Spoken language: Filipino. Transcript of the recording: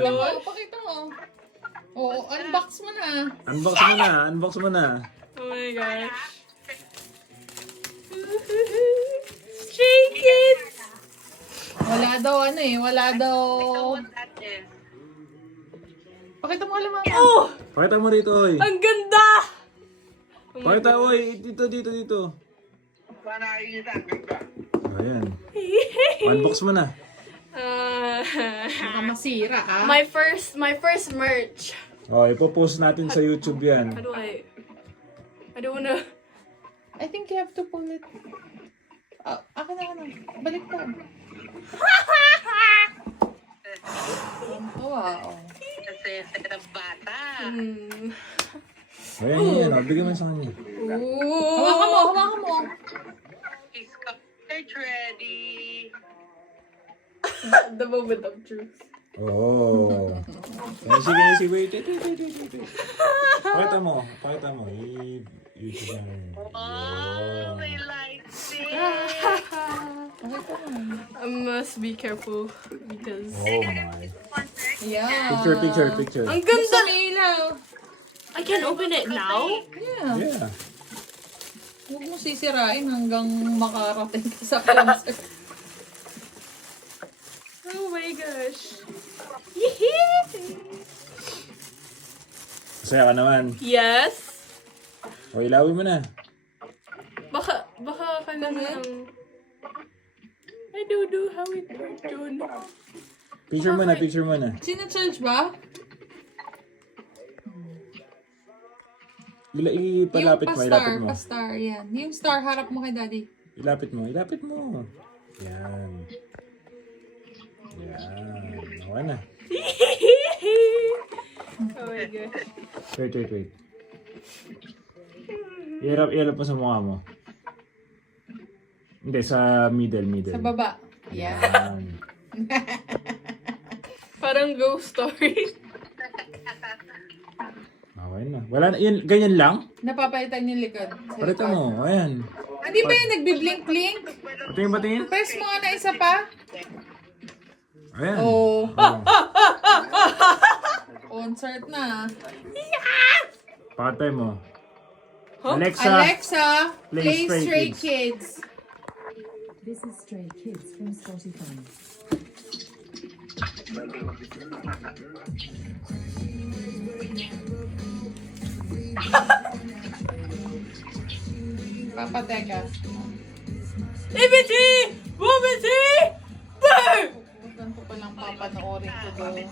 yan. Pakita mo. Oo, unbox mo na. Unbox mo na. Oh my gosh. Stray Kids! Wala daw wala daw. Pakita mo alam mo. Oh! Pakita mo rito, oy. Ang ganda! Pakita, oy. Dito. Ayan. Unbox mo na. Baka masira ah. My first merch. Oh, ipopost natin sa YouTube yan. I don't wanna... I think you have to pull it. Akin na. Balik ka. Oh, wow. Kasi ng bata. Ayan yan. Bigyan mo sa kanya. Hawakan mo. Is coverage ready? The moment of truth. Oh. Sige. Wait. Pakita mo. YouTube yan. Oh, may lights in. I must be careful because... Oh my. Yeah. Picture. Ang ganda! Ilaw. I can open it now? Yeah. Yeah. Huwag mo sisirain hanggang makarating ka sa concert. Oh my gosh. Masaya ka naman. Yes. O, ilawin mo na. Baka ka na lang. I don't know how it works, John. Picture mo na. Sina-charge ba? Ipalapit mo. Pa-star, yan. Yung star, harap mo kay daddy. Ilapit mo. Yan. Nakuha na. Oh my gosh. Wait. Iharap mo sa mukha mo. Hindi, sa middle. Sa baba. Yan. Parang ghost story. Okay na. Wala na. Yan, ganyan lang? Napapalitan yung likod. Parita mo. Ayan. Hindi ba yung nagbi-blink-blink? Patingin. Press mo nga na isa pa. Ayan. Oh. Concert na. Pakatay mo. Huh? Alexa, play play Stray Stray Kids. Kids. This is Stray Kids from Spotify. Papateka. EBT! WBT! Bang! Ganito palang papanoorin ko doon.